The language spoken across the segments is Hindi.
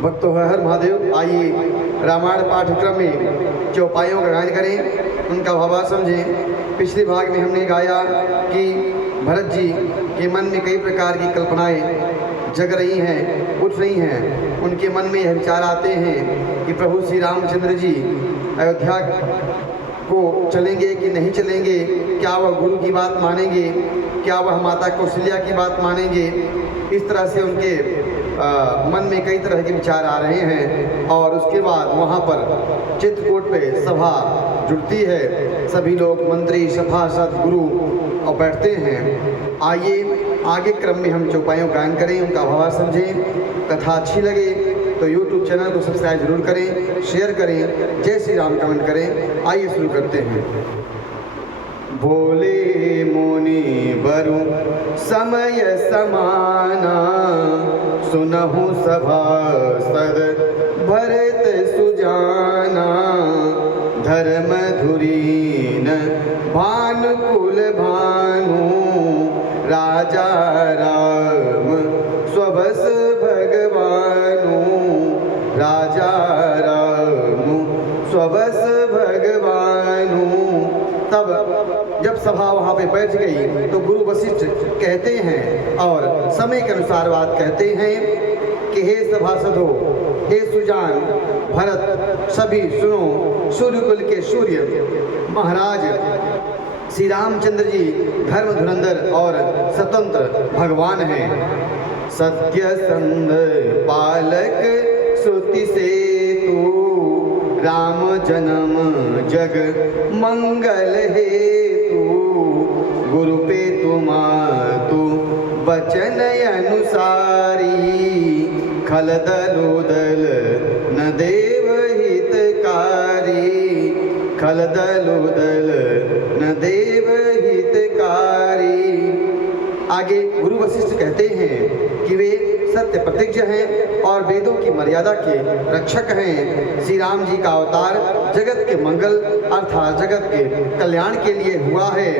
भक्तों हर महादेव। आइए रामायण पाठ्यक्रम में चौपाइयों का गायन करें, उनका भाव समझें। पिछले भाग में हमने गाया कि भरत जी के मन में कई प्रकार की कल्पनाएं जग रही हैं, उठ रही हैं। उनके मन में यह विचार आते हैं कि प्रभु श्री रामचंद्र जी अयोध्या को चलेंगे कि नहीं चलेंगे, क्या वह गुरु की बात मानेंगे, क्या वह माता कौशल्या की बात मानेंगे। इस तरह से उनके मन में कई तरह के विचार आ रहे हैं। और उसके बाद वहाँ पर चित्रकूट पे सभा जुड़ती है, सभी लोग मंत्री सभासद गुरु और बैठते हैं। आइए आगे क्रम में हम चौपाइयों गायन करें, उनका भाव समझें। कथा अच्छी लगे तो YouTube चैनल को सब्सक्राइब जरूर करें, शेयर करें, जय श्री राम कमेंट करें। आइए शुरू करते हैं। बोले मुनि बरु समय समाना, सुनहु सभासद भरत सुजाना। धर्म धुरीन भानुकुल भानु, राजा राम स्वबस भगवानु। राजा राम स्वबस भगवानु। तब जब सभा वहाँ पे बैठ गई तो गुरु वशिष्ठ कहते हैं और समय के अनुसार बात कहते हैं कि हे सभासदों, हे सुजान, भरत, सभी सुनो। सूर्यकुल के सूर्य महाराज श्री रामचंद्र जी धर्म धुरंधर और स्वतंत्र भगवान हैं। सत्य संध पालक श्रुति से तू, राम जन्म जग मंगल हेतु। गुरु पे तुमातु वचन अनुसारी, खलदलोदल न देव हितकारी। खलदलोदल न देव हितकारी। आगे गुरु वशिष्ठ कहते हैं कि वे सत्य प्रतिज्ञ हैं और वेदों की मर्यादा के रक्षक हैं। श्री राम जी का अवतार जगत के मंगल अर्थात जगत के कल्याण के लिए हुआ है।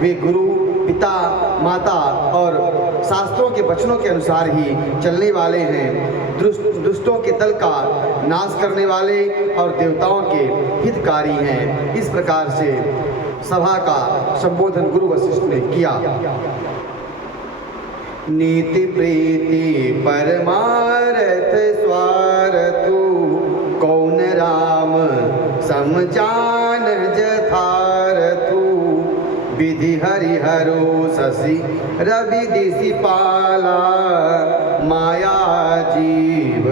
वे गुरु, पिता, माता और शास्त्रों के वचनों के अनुसार ही चलने वाले हैं। दुष्टों के दल का नाश करने वाले और देवताओं के हितकारी हैं। इस प्रकार से सभा का संबोधन गुरु वशिष्ठ ने किया। नीति प्रीति परमारथ स्वारथु, कौन राम समजान जथारथु। विधि हरिहरो शशि रवि दिशि पाला, माया जीव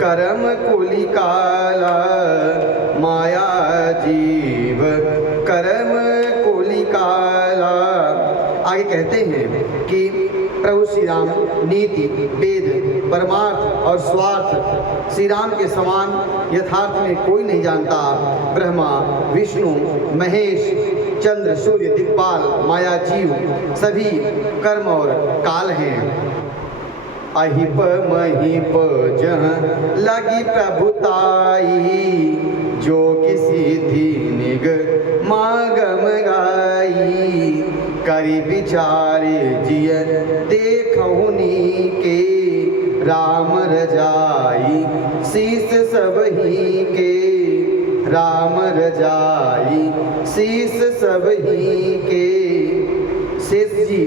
करम कुलिकाला। माया जीव करम कुलिकाला। आगे कहते हैं कि प्रभु श्री राम नीति, वेद, परमार्थ और स्वार्थ श्री राम के समान यथार्थ में कोई नहीं जानता। ब्रह्मा, विष्णु, महेश, चंद्र, सूर्य, दिक्पाल, माया जीव सभी कर्म और काल हैं। अहिप महिप जहाँ लगी प्रभुताई, जो किसी थी निग मागम गाई। करी विचारे जिय देखौनी के, राम रजाई शीस सबही के। राम रजाई शीस सबही के। शेष जी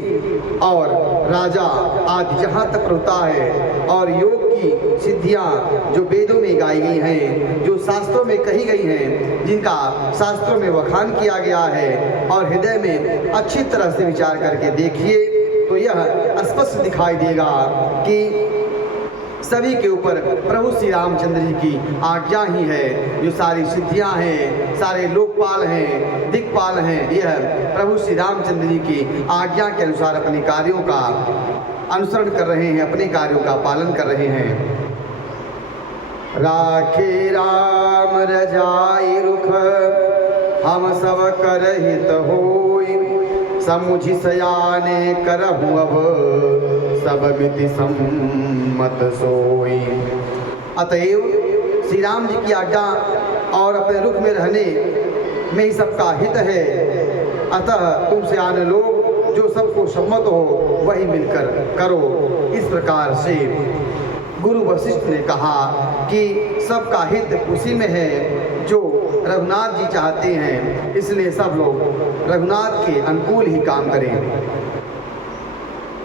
और राजा आदि जहाँ तक होता है और योग की सिद्धियाँ जो वेदों में गाई गई हैं, जो शास्त्रों में कही गई हैं, जिनका शास्त्रों में वखान किया गया है और हृदय में अच्छी तरह से विचार करके देखिए तो यह स्पष्ट दिखाई देगा कि सभी के ऊपर प्रभु श्री रामचंद्र जी की आज्ञा ही है। जो सारी सिद्धियां हैं, सारे लोकपाल हैं, दिक्पाल हैं, यह प्रभु श्री रामचंद्र जी की आज्ञा के अनुसार अपने कार्यों का अनुसरण कर रहे हैं, अपने कार्यों का पालन कर रहे हैं। राखे राम रजाई रुख, हम सब कर हित होई। समुझि सयाने करहु अब, सब मिति सम्मत सोई। अतएव श्री राम जी की आज्ञा और अपने रुख में रहने में ही सबका हित है। अतः तुमसे आने लोग जो सबको सम्मत हो वही मिलकर करो। इस प्रकार से गुरु वशिष्ठ ने कहा कि सबका हित उसी में है जो रघुनाथ जी चाहते हैं, इसलिए सब लोग रघुनाथ के अनुकूल ही काम करें।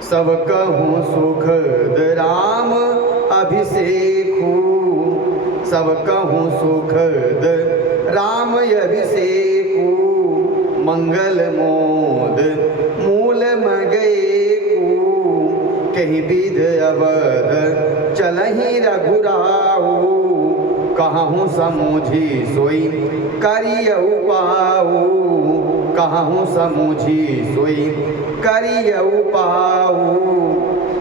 सब कहूँ सुखद राम अभिषेकु, सब कहूँ सुखद राम अभिषेकु, मंगल मोद मूल मगेकु, कहीं विध अवध चलहि रघुराऊ, कहूँ समूझी सोई करियऊ पाऊ, कहूँ समूझी सोई करियऊ पाऊ।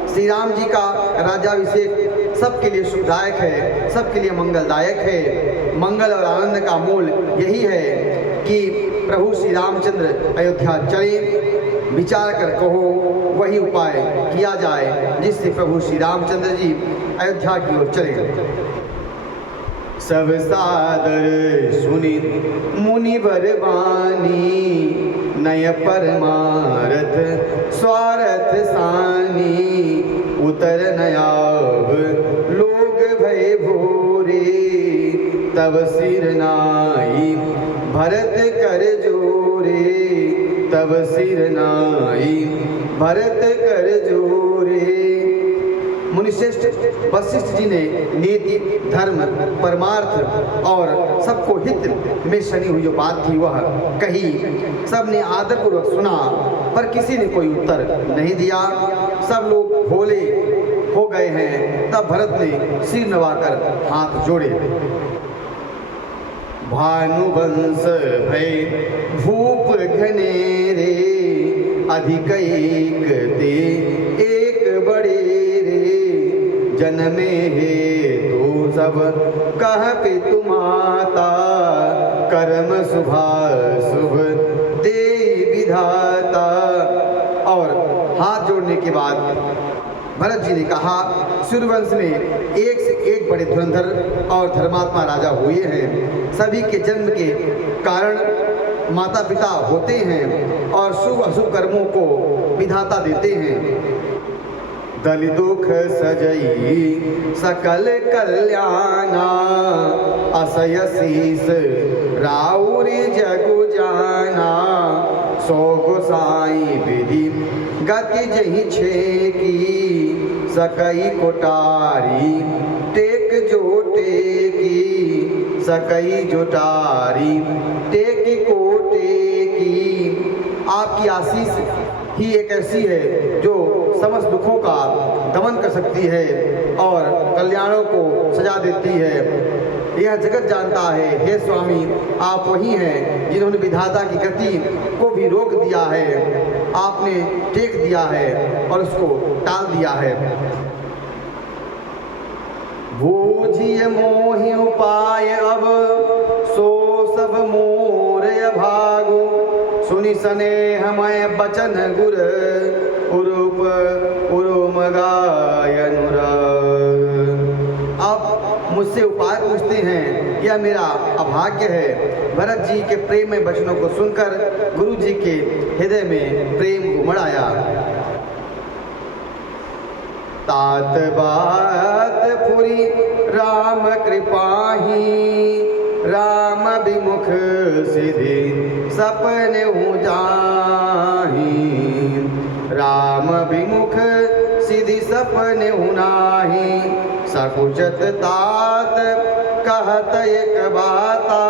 श्री राम जी का राज्याभिषेक सबके लिए सुखदायक है, सबके लिए मंगलदायक है। मंगल और आनंद का मूल यही है कि प्रभु श्री रामचंद्र अयोध्या चले, विचार कर कहो वही उपाय किया जाए जिससे प्रभु श्री रामचंद्र जी अयोध्या की ओर चले। सब सादर सुनि मुनिवर बानी, नय परमारथ स्वारथ सानी, उतर नयाव लोग भय भोरे, तब सिर नाई भरत कर जोरे, तब सिर नाई भरत कर जोरे। मुनिश्रेष्ठ वशिष्ठ जी ने नीति, धर्म, परमार्थ और सबको हित में शनि हुई जो बात थी वह कही। सबने आदरपूर्वक सुना पर किसी ने कोई उत्तर नहीं दिया। सब लोग भोले हो गए हैं। तब भरत ने सिर नवाकर हाथ जोड़े। भानुवंश भय भूप घनेरे, अधिक एक ते एक बड़े रे, जन्मे हे तो सब कह पितु माता, कर्म शुभ दे विधाता। और हाथ जोड़ने के बाद भरत जी ने कहा, सूर्यवंश में एक से एक बड़े धुरंधर और धर्मात्मा राजा हुए हैं। सभी के जन्म के कारण माता पिता होते हैं और शुभ अशुभ कर्मों को विधाता देते हैं। दल दुख सजई सकल कल्याणा, असय शीस राउरी जगु जाना, सो गोसाई विधि गति जही छेकी, सकई कोटारी टेक जो टेकी, सकई जोटारी टेक को टेकी। आपकी आशीष ही एक ऐसी है जो समस्त दुखों का दमन कर सकती है और कल्याणों को सजा देती है। यह जगत जानता है। हे स्वामी, आप वही हैं जिन्होंने विधाता की गति को भी रोक दिया है। आपने टेक दिया है और उसको टाल दिया है। बूझिए मोहि उपाय अब, सो सब मोर भागु, सुनि स्नेह मैं बचन गुर, उरूप उरुम गाय अनुराग। अब मुझसे उपाय पूछते हैं, यह मेरा अभाग्य है। भरत जी के प्रेम में वचनों को सुनकर गुरु जी के हृदय में प्रेम उमड़ आया। तात बात पुरी राम कृपाही, राम विमुख सिद्धि सपने हूँ जाही, राम विमुख सिद्धि सपने हूँ नाही, सकुचत तात कहत एक बाता,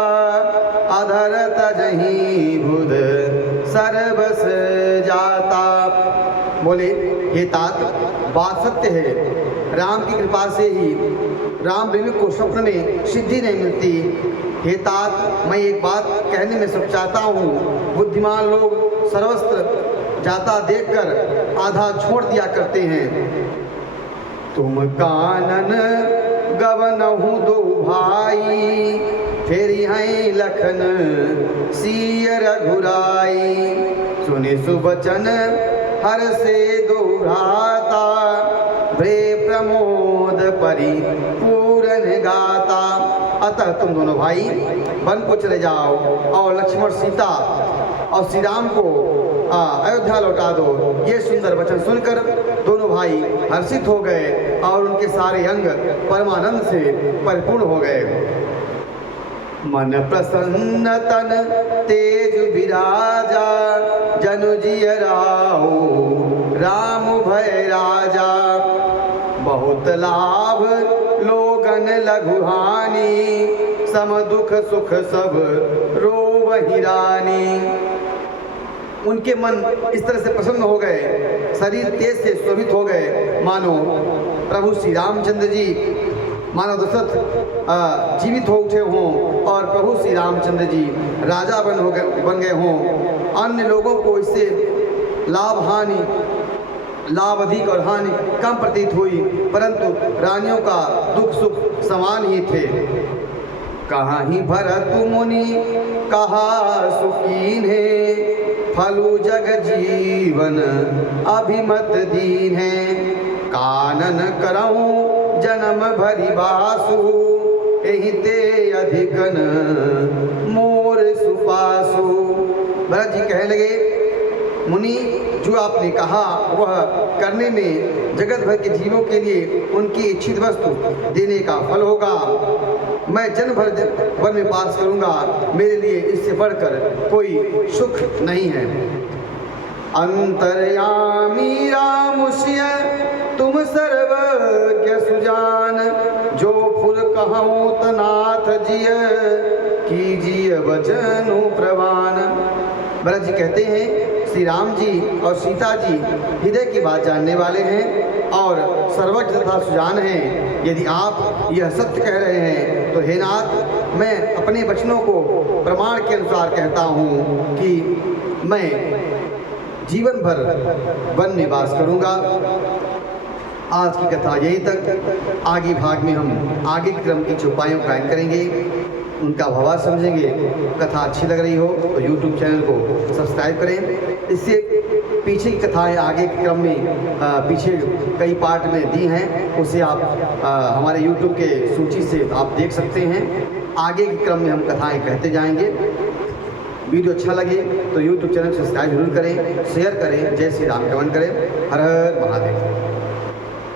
अधर तजही बुध सर्वस जाता। बोले, हे तात, बात सत्य है। राम की कृपा से ही राम विमुख को स्वप्न में सिद्धि नहीं मिलती। हे तात, मैं एक बात कहने में सब चाहता हूँ। बुद्धिमान लोग सर्वस्त्र जाता देखकर आधा छोड़ दिया करते हैं। तुम कानन गवनहु दो भाई, फेरी हैं लखन सिय रघुराई, सुनि सुबचन हर से दो भ्राता, भ्रे प्रमोद परि पूरन गाता। अतः तुम दोनों भाई वन को चले जाओ और लक्ष्मण, सीता और श्री राम को अयोध्या लौटा दो। ये सुंदर वचन सुनकर दोनों भाई हर्षित हो गए और उनके सारे अंग परमानंद से परिपूर्ण हो गए। मन प्रसन्न तन तेज विराजा, जनु जिय राहो राम भय राजा। बहुत लाभ लोगन लघु हानि, सम दुख सुख सब रोवहि रानी। उनके मन इस तरह से प्रसन्न हो गए, शरीर तेज से शोभित हो गए, मानो प्रभु श्री रामचंद्र जी, मानो दशरथ जीवित हो उठे हों और प्रभु श्री रामचंद्र जी राजा बन गए हों। अन्य लोगों को इससे लाभ अधिक और हानि कम प्रतीत हुई, परंतु रानियों का दुख सुख समान ही थे। कहाँ ही भरत मुनि कहा सुखीन है, फलु जग जीवन अभिमत दीन है। कानन करऊं जन्म भरी बासु, एहि ते अधिकन मोर सुपासु। भरत जी कहने लगे, मुनि जो आपने कहा वह करने में जगत भर के जीवों के लिए उनकी इच्छित वस्तु देने का फल होगा। मैं जन्म भर वन में वास करूंगा, मेरे लिए इससे बढ़कर कोई सुख नहीं है। अंतर्यामी रामुष्य तुम सर्वज्ञ सुजान, जो फुर कहूँ तनाथ जिय कीजिए वचनु प्रवान। भरत जी कहते हैं, श्री राम जी और सीता जी हृदय की बात जानने वाले हैं और सर्वज्ञ तथा सुजान हैं। यदि आप यह सत्य कह रहे हैं तो हे नाथ, मैं अपने वचनों को प्रमाण के अनुसार कहता हूँ कि मैं जीवन भर वन में वास करूँगा। आज की कथा यहीं तक। आगे भाग में हम आगे क्रम की चौपाइयों का गायन करेंगे, उनका भावार्थ समझेंगे। कथा अच्छी लग रही हो तो YouTube चैनल को सब्सक्राइब करें। इससे पीछे की कथाएं आगे के क्रम में पीछे कई पार्ट में दी हैं, उसे आप हमारे YouTube के सूची से आप देख सकते हैं। आगे के क्रम में हम कथाएं कहते जाएंगे। वीडियो अच्छा लगे तो YouTube चैनल सब्सक्राइब जरूर करें, शेयर करें, जय श्री राम कमेंट करें। हर हर महादेव।